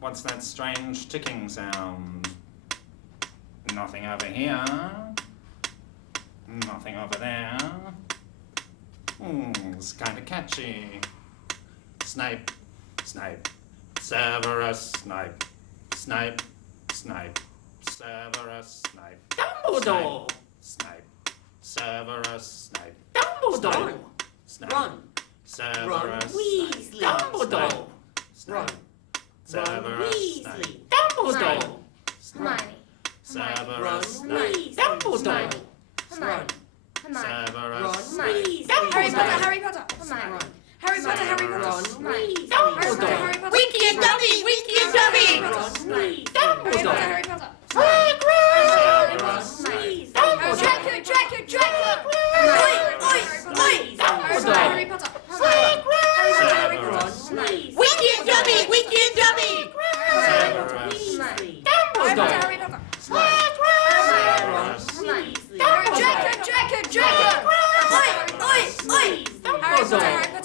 What's that strange ticking sound? Nothing over here. Nothing over there. It's kind of catchy. Snape, Snape, Severus Snape, Snape, Snape, Severus Snape. Dumbledore! Snape, Severus Snape. Dumbledore! Snape, Ron! Severus Weasley! Snape. Dumbledore! Ron, Severus Snape. Dumbledore! Hermione. Severus Snape. Dumbledore! Hermione. Severus Hermione. Harry Potter! Harry Potter. Hermione. Harry Potter. Harry Potter. Hermione. Dumbledore! Harry Potter. Winky and Dobby! Winky and Dobby! Dumbledore! Harry Potter. Harry Potter. Winky and Dobby! Winky and Dobby! Dumbledore!